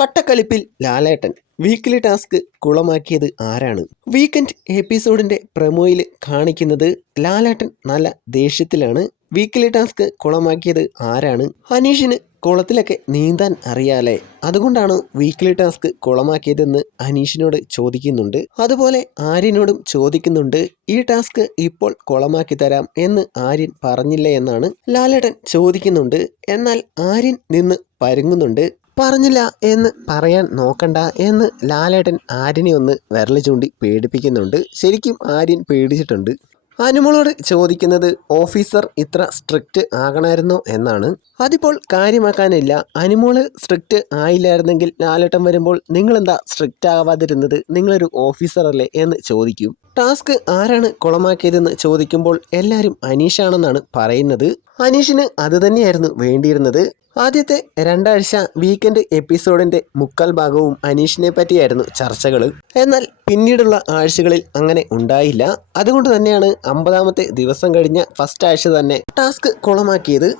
കട്ടക്കലിപ്പിൽ ലാലേട്ടൻ weekly task കുളമാക്കിയത് ആരാണ്? Weekend എപ്പിസോഡിന്റെ പ്രൊമോയിൽ കാണിക്കുന്നത് ലാലേട്ടൻ നല്ല ദേഷ്യത്തിലാണ്. വീക്കിലി ടാസ്ക് കുളമാക്കിയത് ആരാണ്? അനീഷിന് കുളത്തിലൊക്കെ നീന്താൻ അറിയാലേ, അതുകൊണ്ടാണ് വീക്കിലി ടാസ്ക് കുളമാക്കിയതെന്ന് അനീഷിനോട് ചോദിക്കുന്നുണ്ട്. അതുപോലെ ആര്യനോടും ചോദിക്കുന്നുണ്ട്, ഈ ടാസ്ക് ഇപ്പോൾ കുളമാക്കി തരാം എന്ന് ആര്യൻ പറഞ്ഞില്ലേ എന്നാണ് ലാലേട്ടൻ ചോദിക്കുന്നുണ്ട്. എന്നാൽ ആര്യൻ നിന്ന് പരുങ്ങുന്നുണ്ട്. പറഞ്ഞില്ല എന്ന് പറയാൻ നോക്കണ്ട എന്ന് ലാലേട്ടൻ ആര്യനെ ഒന്ന് വിരൽ ചൂണ്ടി പേടിപ്പിക്കുന്നുണ്ട്. ശരിക്കും ആര്യൻ പേടിച്ചിട്ടുണ്ട്. അനുമോളോട് ചോദിക്കുന്നത് ഓഫീസർ ഇത്ര സ്ട്രിക്റ്റ് ആകണമായിരുന്നോ എന്നാണ്. അതിപ്പോൾ കാര്യമാക്കാനില്ല. അനുമോള് സ്ട്രിക്റ്റ് ആയില്ലായിരുന്നെങ്കിൽ ലാലേട്ടൻ വരുമ്പോൾ നിങ്ങളെന്താ സ്ട്രിക്റ്റ് ആവാതിരുന്നത്, നിങ്ങളൊരു ഓഫീസറല്ലേ എന്ന് ചോദിക്കും. ടാസ്ക് ആരാണ് കുളമാക്കിയതെന്ന് ചോദിക്കുമ്പോൾ എല്ലാവരും അനീഷാണെന്നാണ് പറയുന്നത്. അനീഷിന് അത് തന്നെയായിരുന്നു വേണ്ടിയിരുന്നത്. ആദ്യത്തെ 2 ആഴ്ച വീക്കെൻഡ് എപ്പിസോഡിന്റെ മുക്കാൽ ഭാഗവും അനീഷിനെ പറ്റിയായിരുന്നു ചർച്ചകൾ. എന്നാൽ പിന്നീടുള്ള ആഴ്ചകളിൽ അങ്ങനെ ഉണ്ടായില്ല. അതുകൊണ്ട് തന്നെയാണ് 50ാമത്തെ ദിവസം കഴിഞ്ഞ ഫസ്റ്റ് ആഴ്ച തന്നെ ടാസ്ക് കുളമാക്കിയത്.